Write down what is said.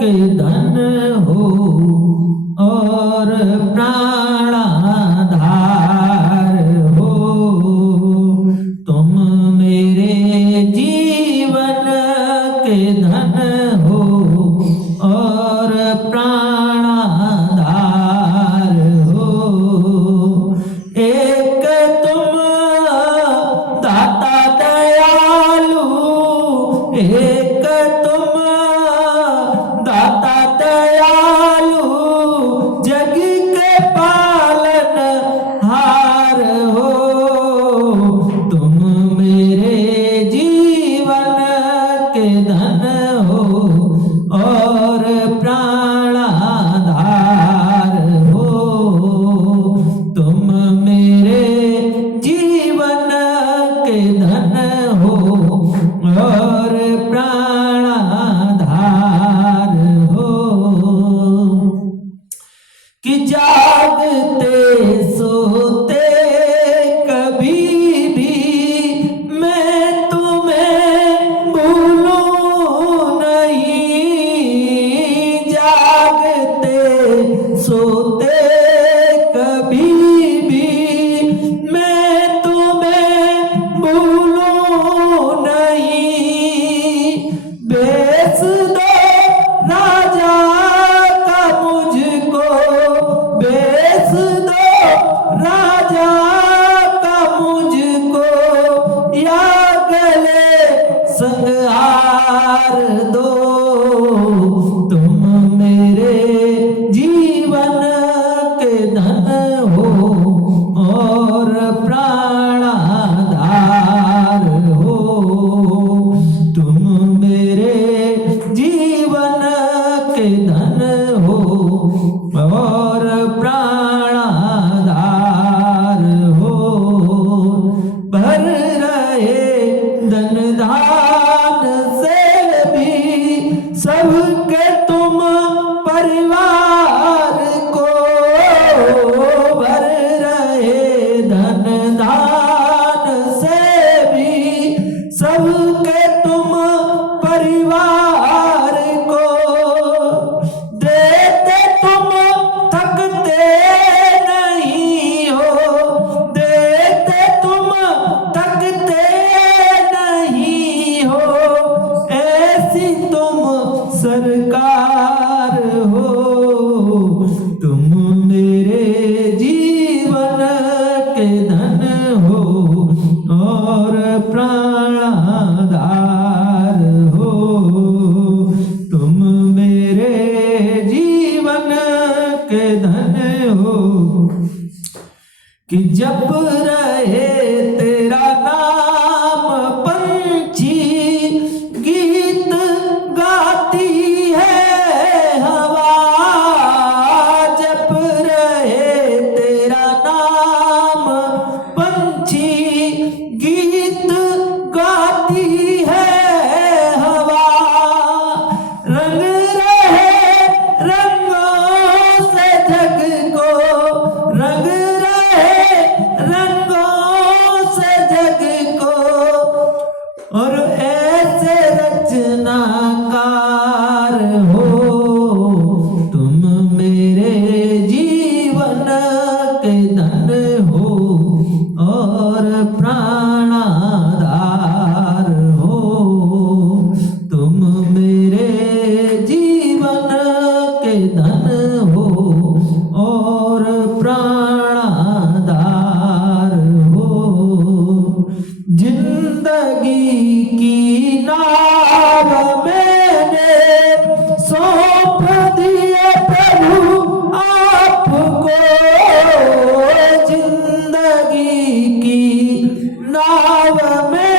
के धन हो और प्राणाधार हो। तुम मेरे जीवन के धन हो और प्राणाधार हो। एक तुम दाता दयालु, एक तुम दाता दयालु, जग के पालन हार हो। तुम मेरे जीवन के धन हो और प्राणाधार हो। तुम मेरे जीवन के धन हो और प्राणाधार हो। कि जागते सोते कभी भी मैं तुम्हें भूलूं नहीं। जागते सोते कभी भी मैं तुम्हें भूलूं नहीं। बेच दो राजा का मुझको, बेच दो राजा का मुझको, या गले संहार दो। तुम मेरे जीवन के धन हो और प्राणाधार हो। तुम मेरे जीवन के धन हो और प्राणाधार हो। भर रहे धन दान से भी सबके तुम परिवार को। भर रहे धन दान से भी सबके तुम परिवार को। देते तुम थकते नहीं हो, देते तुम थकते नहीं हो। ऐसी तुम सरकार हो। तुम मेरे जीवन के धन हो और प्राणाधार हो। तुम मेरे जीवन के धन हो। कि जप रहे तेरा नाम पंछी, गीत गाती है हवा। जप रहे तेरा नाम पंछी, गीत गाती है हवा। रंग रहे रंगों से जग को, रंग रहे रंगों से जग को। और ऐसे रचनाकार हो। तुम मेरे जीवन के धन हो और प्राणाधार हो। तुम मेरे जीवन के धन हो और प्राणाधार हो। जिंदगी की नाव मैंने सौंप दिए प्रभु आपको। जिंदगी की नाव में